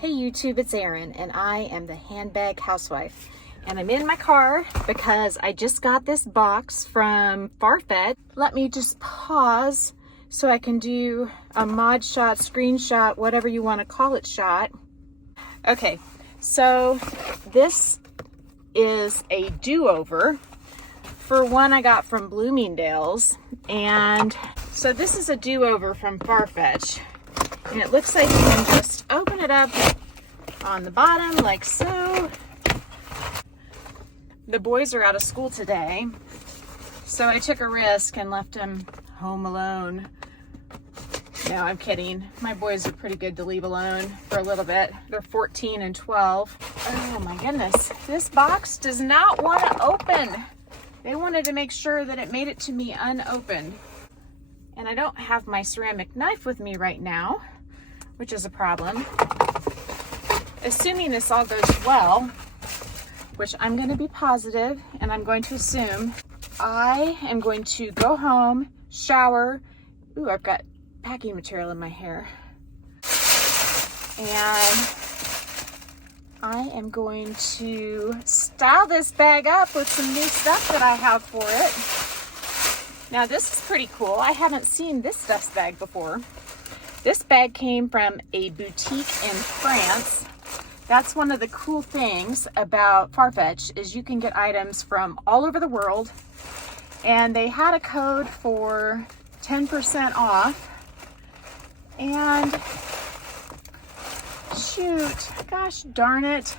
Hey YouTube, it's Erin and I am the handbag housewife. And I'm in my car because I just got this box from Farfetch. Let me just pause so I can do a mod shot, screenshot, whatever you want to call it shot. Okay, so this is a do-over for one I got from Bloomingdale's. And so this is a do-over from Farfetch. And it looks like you can just open it up on the bottom like so. The boys are out of school today, so I took a risk and left them home alone. No, I'm kidding. My boys are pretty good to leave alone for a little bit. They're 14 and 12. Oh my goodness. This box does not want to open. They wanted to make sure that it made it to me unopened. And I don't have my ceramic knife with me right now, which is a problem. Assuming this all goes well, which I'm going to be positive, and I'm going to assume, I am going to go home, shower. Ooh, I've got packing material in my hair. And I am going to style this bag up with some new stuff that I have for it. Now this is pretty cool. I haven't seen this dust bag before. This bag came from a boutique in France. That's one of the cool things about Farfetch is you can get items from all over the world. And they had a code for 10% off. And shoot, gosh darn it.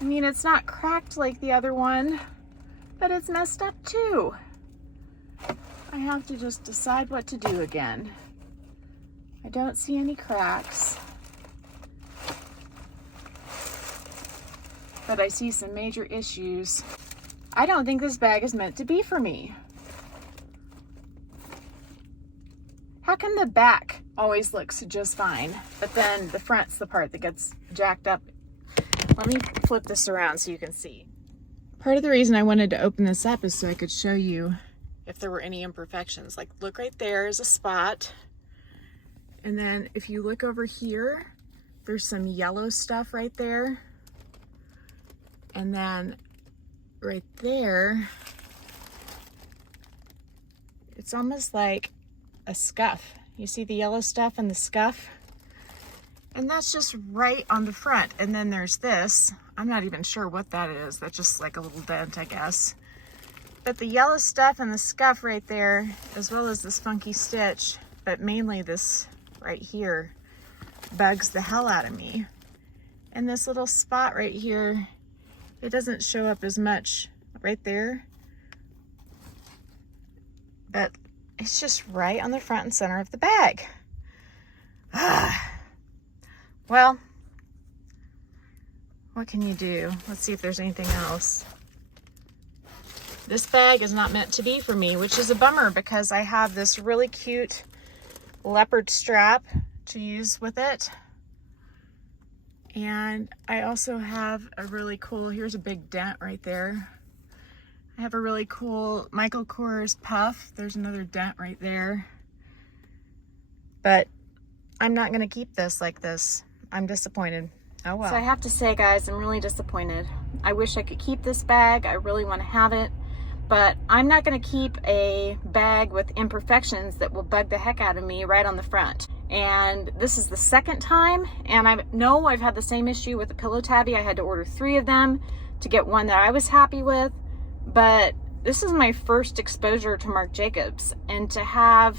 I mean, it's not cracked like the other one, but it's messed up too. I have to just decide what to do again. I don't see any cracks, but I see some major issues. I don't think this bag is meant to be for me. How come the back always looks just fine, but then the front's the part that gets jacked up? Let me flip this around so you can see. Part of the reason I wanted to open this up is so I could show you if there were any imperfections. Like, look right there is a spot. And then if you look over here, there's some yellow stuff right there. And then right there, it's almost like a scuff. You see the yellow stuff and the scuff? And that's just right on the front. And then there's this. I'm not even sure what that is. That's just like a little dent, I guess. But the yellow stuff and the scuff right there, as well as this funky stitch, but mainly this right here, bugs the hell out of me. And this little spot right here, it doesn't show up as much right there. But it's just right on the front and center of the bag. Well, what can you do? Let's see if there's anything else. This bag is not meant to be for me, which is a bummer because I have this really cute leopard strap to use with it. And I also have a really cool, here's a big dent right there. I have a really cool Michael Kors puff. There's another dent right there. But I'm not gonna keep this like this. I'm disappointed. Oh well. So I have to say, guys, I'm really disappointed. I wish I could keep this bag. I really want to have it, but I'm not going to keep a bag with imperfections that will bug the heck out of me right on the front. And this is the second time, and I know I've had the same issue with the pillow tabby. I had to order 3 of them to get one that I was happy with, but this is my first exposure to Marc Jacobs, and to have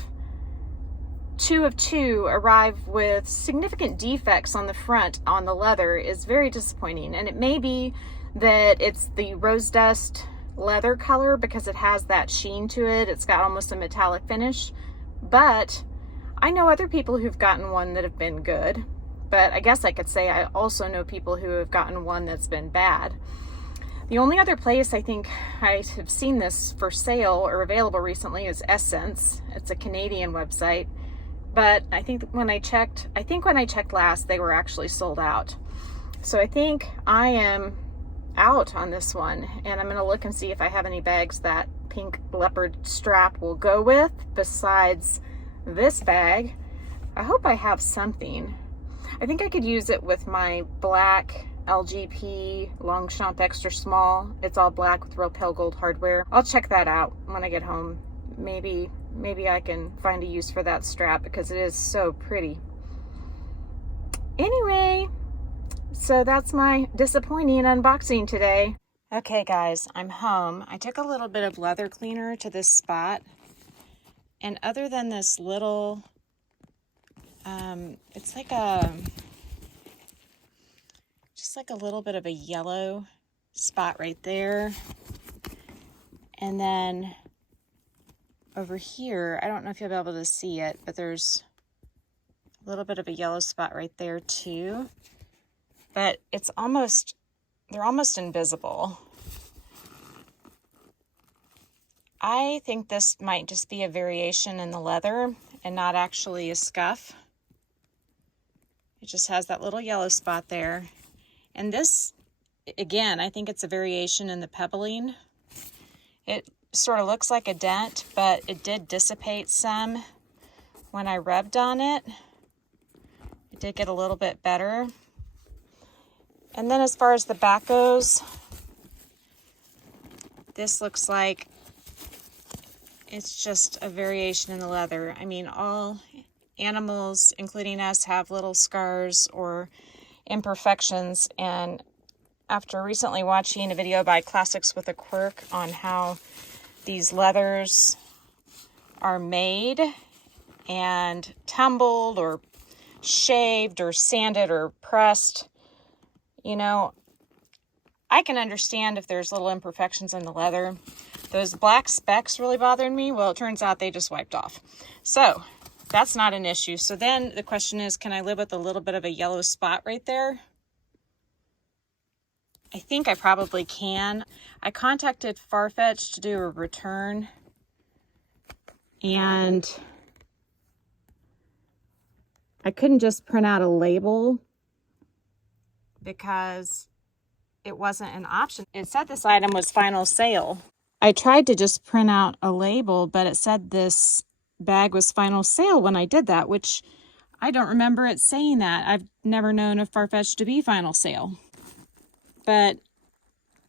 2 of 2 arrive with significant defects on the front on the leather is very disappointing. And it may be that it's the rose dust leather color because it has that sheen to it. It's got almost a metallic finish, but I know other people who've gotten one that have been good. But I guess I could say I also know people who have gotten one that's been bad. The only other place I think I have seen this for sale or available recently is Essence. It's a Canadian website. But I think when I checked last, they were actually sold out. So I think I am out on this one, and I'm gonna look and see if I have any bags that pink leopard strap will go with besides this bag. I hope I have something. I think I could use it with my black LGP Longchamp extra small. It's all black with real pale gold hardware. I'll check that out when I get home. Maybe I can find a use for that strap because it is so pretty. Anyway, so that's my disappointing unboxing today. Okay guys, I'm home. I took a little bit of leather cleaner to this spot, and other than this little, it's like just like a little bit of a yellow spot right there. And then over here, I don't know if you'll be able to see it, but there's a little bit of a yellow spot right there too. But it's almost, they're almost invisible. I think this might just be a variation in the leather and not actually a scuff. It just has that little yellow spot there. And this, again, I think it's a variation in the pebbling. It sort of looks like a dent, but it did dissipate some when I rubbed on it. It did get a little bit better. And then as far as the back goes, this looks like it's just a variation in the leather. I mean, all animals, including us, have little scars or imperfections. And after recently watching a video by Classics with a Quirk on how these leathers are made and tumbled or shaved or sanded or pressed, you know, I can understand if there's little imperfections in the leather. Those black specks really bothered me. Well, it turns out they just wiped off. So that's not an issue. So then the question is, can I live with a little bit of a yellow spot right there? I think I probably can. I contacted Farfetch to do a return, and I couldn't just print out a label because it wasn't an option. It said this item was final sale. I tried to just print out a label, but it said this bag was final sale when I did that, which I don't remember it saying that. I've never known a Farfetch to be final sale. But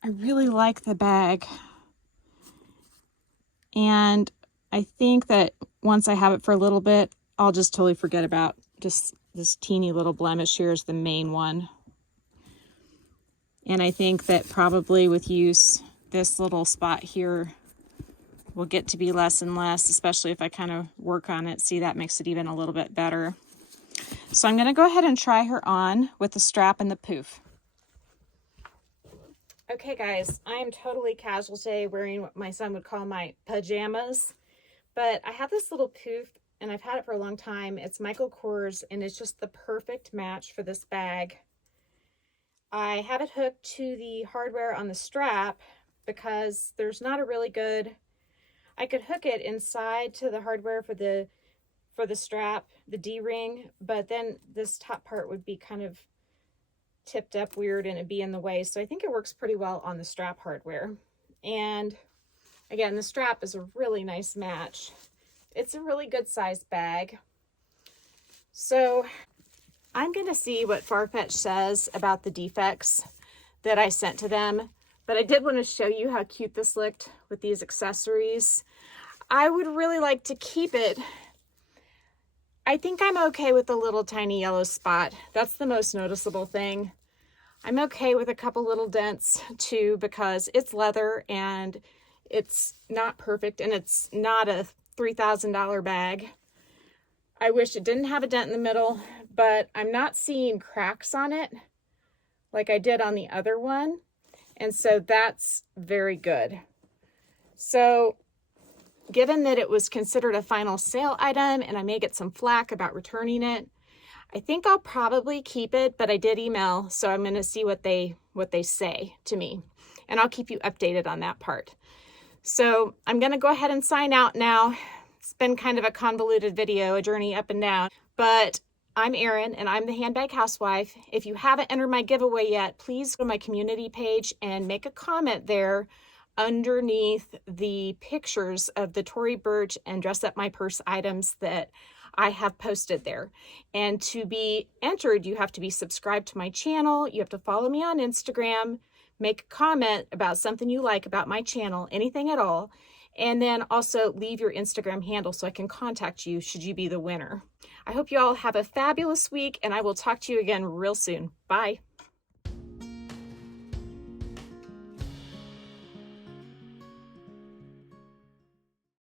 I really like the bag. And I think that once I have it for a little bit, I'll just totally forget about just this teeny little blemish here is the main one. And I think that probably with use, this little spot here will get to be less and less, especially if I kind of work on it. See, that makes it even a little bit better. So I'm going to go ahead and try her on with the strap and the poof. Okay guys, I am totally casual today, wearing what my son would call my pajamas. But I have this little poof, and I've had it for a long time. It's Michael Kors, and it's just the perfect match for this bag. I have it hooked to the hardware on the strap because there's not a really good, I could hook it inside to the hardware for the strap, the D-ring, but then this top part would be kind of tipped up weird and it'd be in the way. So I think it works pretty well on the strap hardware. And again, the strap is a really nice match. It's a really good sized bag. So I'm going to see what Farfetch says about the defects that I sent to them. But I did want to show you how cute this looked with these accessories. I would really like to keep it. I think I'm okay with the little tiny yellow spot. That's the most noticeable thing. I'm okay with a couple little dents too, because it's leather and it's not perfect and it's not a $3,000 bag. I wish it didn't have a dent in the middle, but I'm not seeing cracks on it like I did on the other one. And so that's very good. So given that it was considered a final sale item and I may get some flack about returning it, I think I'll probably keep it, but I did email, so I'm going to see what they say to me, and I'll keep you updated on that part. So I'm going to go ahead and sign out now. It's been kind of a convoluted video, a journey up and down, but I'm Erin and I'm the Handbag Housewife. If you haven't entered my giveaway yet, please go to my community page and make a comment there underneath the pictures of the Tory Burch and Dress Up My Purse items that I have posted there. And to be entered, you have to be subscribed to my channel. You have to follow me on Instagram, make a comment about something you like about my channel, anything at all. And then also leave your Instagram handle so I can contact you should you be the winner. I hope you all have a fabulous week, and I will talk to you again real soon. Bye.